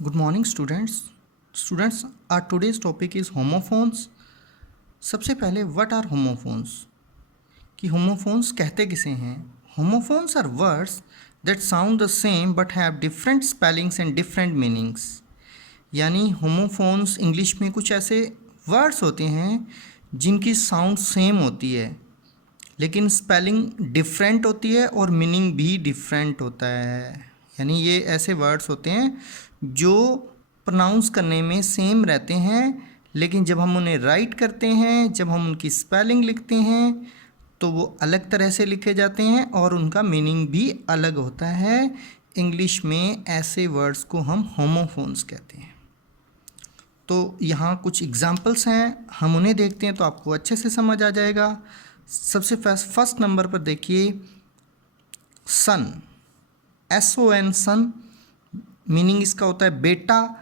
Good morning students. Students, our today's topic is homophones. सबसे पहले what are homophones? कि homophones कहते किसे हैं? Homophones are words that sound the same but have different spellings and different meanings. यानी homophones English में कुछ ऐसे वर्ड्स होते हैं जिनकी साउंड सेम होती है लेकिन स्पेलिंग डिफरेंट होती है और मीनिंग भी डिफरेंट होता है। यानी ये ऐसे वर्ड्स होते हैं जो प्रोनाउंस करने में सेम रहते हैं लेकिन जब हम उन्हें राइट करते हैं, जब हम उनकी स्पेलिंग लिखते हैं तो वो अलग तरह से लिखे जाते हैं और उनका मीनिंग भी अलग होता है। इंग्लिश में ऐसे वर्ड्स को हम होमोफोन्स कहते हैं। तो यहाँ कुछ एग्जाम्पल्स हैं, हम उन्हें देखते हैं तो आपको अच्छे से समझ आ जाएगा। सबसे फर्स्ट नंबर पर देखिए सन, SON सन, मीनिंग इसका होता है बेटा।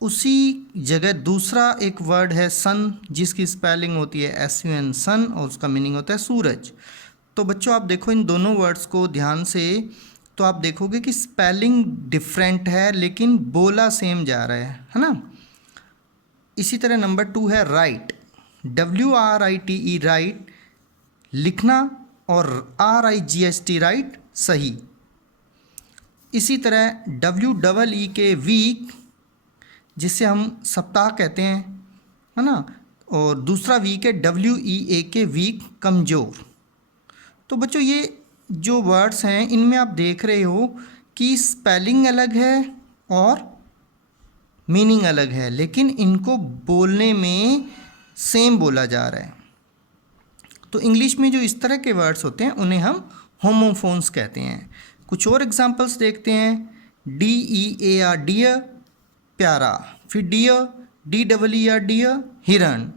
उसी जगह दूसरा एक वर्ड है सन जिसकी स्पेलिंग होती है SUN सन और उसका मीनिंग होता है सूरज। तो बच्चों आप देखो इन दोनों वर्ड्स को ध्यान से तो आप देखोगे कि स्पेलिंग डिफरेंट है लेकिन बोला सेम जा रहा है ना। इसी तरह नंबर 2 है राइट, WRITE राइट, लिखना, और RIGHT राइट, सही। इसी तरह WEEK वीक, जिसे हम सप्ताह कहते हैं है ना, और दूसरा वीक है WEAK वीक, कमज़ोर। तो बच्चों ये जो वर्ड्स हैं इनमें आप देख रहे हो कि स्पेलिंग अलग है और मीनिंग अलग है लेकिन इनको बोलने में सेम बोला जा रहा है। तो इंग्लिश में जो इस तरह के वर्ड्स होते हैं उन्हें हम होमोफोन्स कहते हैं। कुछ और एग्जांपल्स देखते हैं। DEAR डियर, प्यारा, फिर डियर, DEER डियर, हिरण,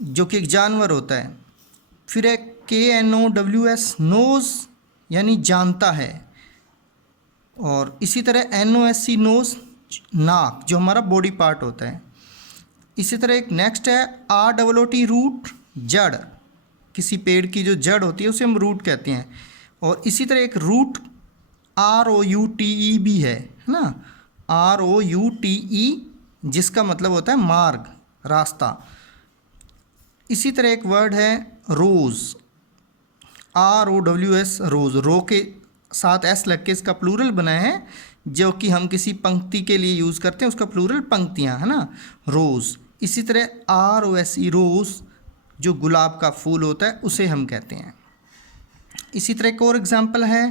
जो कि एक जानवर होता है। फिर है KNOWS नोज़, यानी जानता है, और इसी तरह NOSC नोज़, नाक, जो हमारा बॉडी पार्ट होता है। इसी तरह एक नेक्स्ट है ROOT रूट, जड़, किसी पेड़ की जो जड़ होती है उसे हम रूट कहते हैं। और इसी तरह एक रूट ROUTE भी है ना, ROUTE, जिसका मतलब होता है मार्ग, रास्ता। इसी तरह एक वर्ड है रोज़, ROWS रोज़, रो के साथ S लग के इसका प्लूरल बना है, जो कि हम किसी पंक्ति के लिए यूज़ करते हैं, उसका प्लूरल पंक्तियाँ है ना, रोज़। इसी तरह ROSE रोज़, जो गुलाब का फूल होता है उसे हम कहते हैं। इसी तरह एक और एग्जांपल है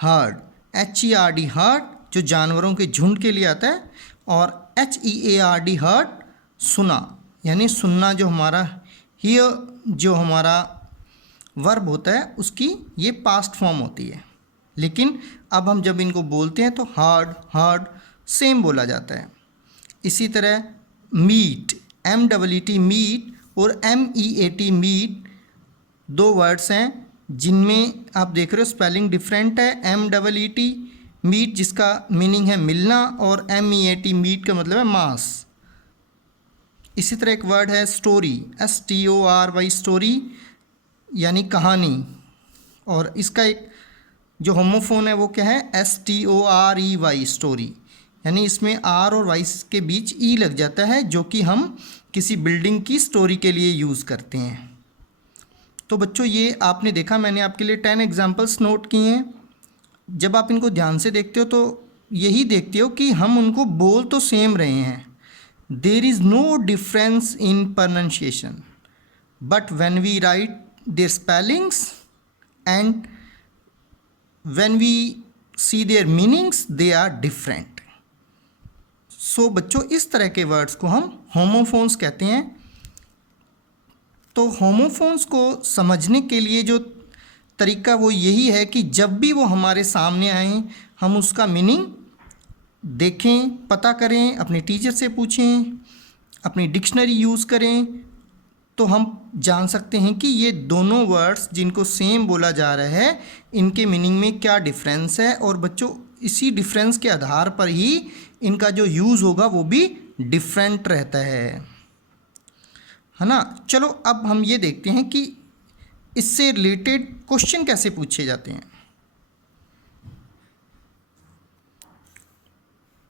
हर्ड, HERD हर्ड, जो जानवरों के झुंड के लिए आता है, और HEARD हर्ड, सुना, यानी सुनना, जो हमारा हियर, जो हमारा वर्ब होता है उसकी ये पास्ट फॉर्म होती है। लेकिन अब हम जब इनको बोलते हैं तो हर्ड सेम बोला जाता है। इसी तरह मीट, MEET मीट, और MEAT मीट, दो वर्ड्स हैं जिनमें आप देख रहे हो स्पेलिंग डिफरेंट है। MEET मीट, जिसका मीनिंग है मिलना, और MEAT मीट का मतलब है मांस। इसी तरह एक वर्ड है स्टोरी, STORY स्टोरी, यानी कहानी, और इसका एक जो होमोफोन है वो क्या है, STOREY स्टोरी, यानी इसमें R और Y के बीच E लग जाता है, जो कि हम किसी बिल्डिंग की स्टोरी के लिए यूज़ करते हैं। तो बच्चों ये आपने देखा, मैंने आपके लिए 10 एग्जांपल्स नोट किए हैं। जब आप इनको ध्यान से देखते हो तो यही देखते हो कि हम उनको बोल तो सेम रहे हैं। There is no difference in pronunciation but when we write their spellings and when we see their meanings they are different. So बच्चों इस तरह के वर्ड्स को हम होमोफोन्स कहते हैं। तो होमोफोन्स को समझने के लिए जो तरीका वो यही है कि जब भी वो हमारे सामने आए हम उसका मीनिंग देखें, पता करें, अपने टीचर से पूछें, अपनी डिक्शनरी यूज़ करें, तो हम जान सकते हैं कि ये दोनों वर्ड्स जिनको सेम बोला जा रहा है इनके मीनिंग में क्या डिफरेंस है। और बच्चों इसी डिफरेंस के आधार पर ही इनका जो यूज़ होगा वो भी डिफरेंट रहता है ना। चलो अब हम ये देखते हैं कि इससे रिलेटेड क्वेश्चन कैसे पूछे जाते हैं।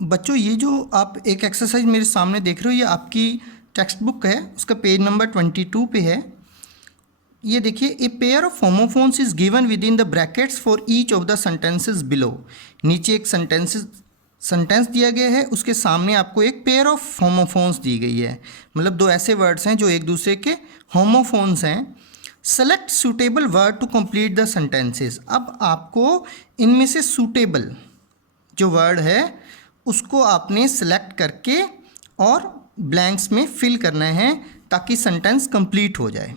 बच्चों ये जो आप एक एक्सरसाइज मेरे सामने देख रहे हो ये आपकी टेक्स्ट बुक है, उसका पेज नंबर 22 पे है। ये देखिए, a pair of homophones is given with in the brackets for each of the sentences below. नीचे एक सेंटेंस दिया गया है, उसके सामने आपको एक पेयर ऑफ होमोफोन्स दी गई है, मतलब दो ऐसे वर्ड्स हैं जो एक दूसरे के होमोफोन्स हैं। Select suitable word to complete the sentences. अब आपको इनमें से सूटेबल जो वर्ड है उसको आपने सेलेक्ट करके और ब्लैंक्स में फिल करना है ताकि सेंटेंस कंप्लीट हो जाए।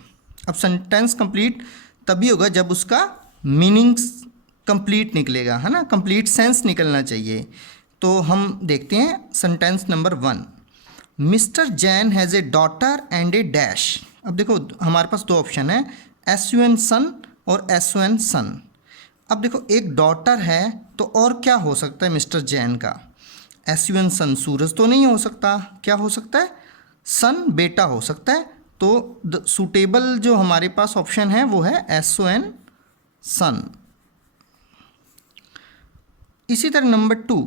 अब सेंटेंस कंप्लीट तभी होगा जब उसका मीनिंग्स कंप्लीट निकलेगा, है ना, कंप्लीट सेंस निकलना चाहिए। तो हम देखते हैं sentence number 1। Mister Jain has a daughter and A dash. अब देखो हमारे पास दो ऑप्शन है, SUN सन और SON सन। अब देखो एक डॉटर है तो और क्या हो सकता है मिस्टर जैन का? SUN सन सूरज तो नहीं हो सकता, क्या हो सकता है? सन बेटा हो सकता है। तो सूटेबल जो हमारे पास ऑप्शन है वो है SON सन। इसी तरह नंबर 2,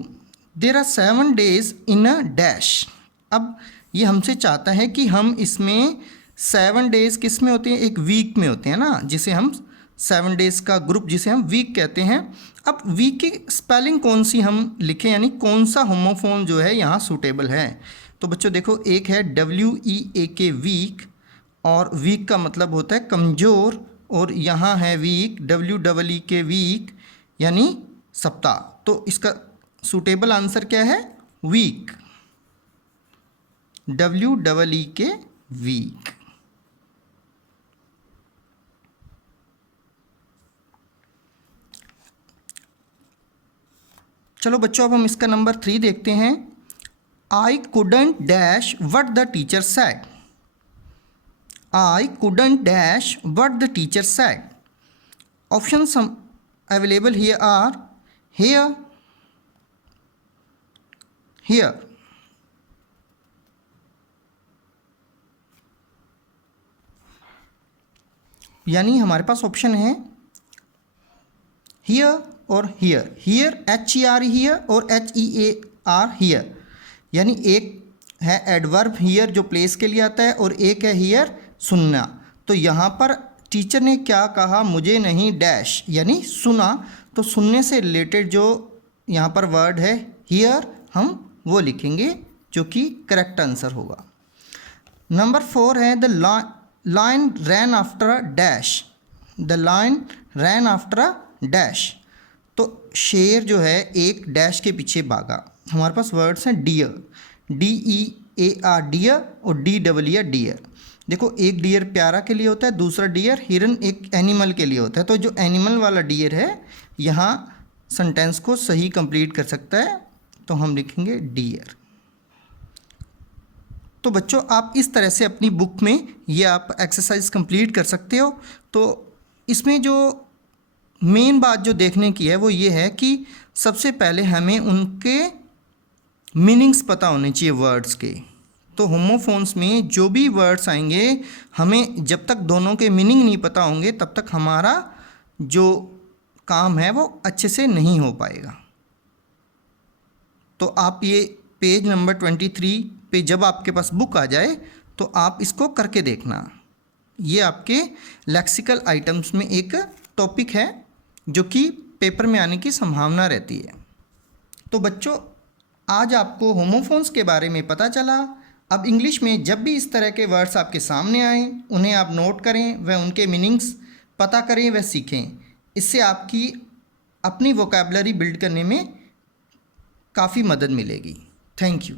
there are 7 days in a dash. अब ये हमसे चाहता है कि हम इसमें 7 days किस में होते हैं? एक वीक में होते हैं ना, जिसे हम 7 days का ग्रुप जिसे हम वीक कहते हैं। अब वीक की स्पेलिंग कौन सी हम लिखें, यानी कौन सा होमोफोन जो है यहाँ सूटेबल है? तो बच्चों देखो, एक है WEAK वीक, और वीक का मतलब होता है कमज़ोर, और यहाँ है वीक WEEK वीक यानी सप्ताह। तो इसका सूटेबल आंसर क्या है? Week, WEEK week. चलो बच्चों, अब हम इसका नंबर 3 देखते हैं। I couldn't dash what the teacher said. I couldn't dash what the teacher said. Options available here are here, hear. यानी हमारे पास ऑप्शन है हियर और हियर। हियर HER हियर और HEAR हियर। यानी एक है एडवर्ब हियर जो प्लेस के लिए आता है, और एक है हियर सुनना। तो यहाँ पर टीचर ने क्या कहा? मुझे नहीं डैश, यानी सुना। तो सुनने से रिलेटेड जो यहाँ पर वर्ड है हियर, हम वो लिखेंगे जो कि करेक्ट आंसर होगा। नंबर 4 है the line rain after a dash. The line rain after a dash. तो शेर जो है एक डैश के पीछे भागा। हमारे पास वर्ड्स हैं डियर, DEAR डियर, और DEER डियर। देखो एक डियर प्यारा के लिए होता है, दूसरा डियर हिरन एक एनिमल के लिए होता है। तो जो एनिमल वाला डियर है यहाँ सेंटेंस को सही कंप्लीट कर सकता है, तो हम लिखेंगे डियर। तो बच्चों आप इस तरह से अपनी बुक में ये आप एक्सरसाइज कंप्लीट कर सकते हो। तो इसमें जो मेन बात जो देखने की है वो ये है कि सबसे पहले हमें उनके मीनिंग्स पता होने चाहिए वर्ड्स के। तो होमोफोन्स में जो भी वर्ड्स आएंगे, हमें जब तक दोनों के मीनिंग नहीं पता होंगे तब तक हमारा जो काम है वो अच्छे से नहीं हो पाएगा। तो आप ये पेज नंबर 23 पे जब आपके पास बुक आ जाए तो आप इसको करके देखना। ये आपके लेक्सिकल आइटम्स में एक टॉपिक है जो कि पेपर में आने की संभावना रहती है। तो बच्चों आज आपको होमोफोन्स के बारे में पता चला। अब इंग्लिश में जब भी इस तरह के वर्ड्स आपके सामने आएँ उन्हें आप नोट करें, वह उनके मीनिंग्स पता करें, वह सीखें। इससे आपकी अपनी वोकैबुलरी बिल्ड करने में काफ़ी मदद मिलेगी। Thank you.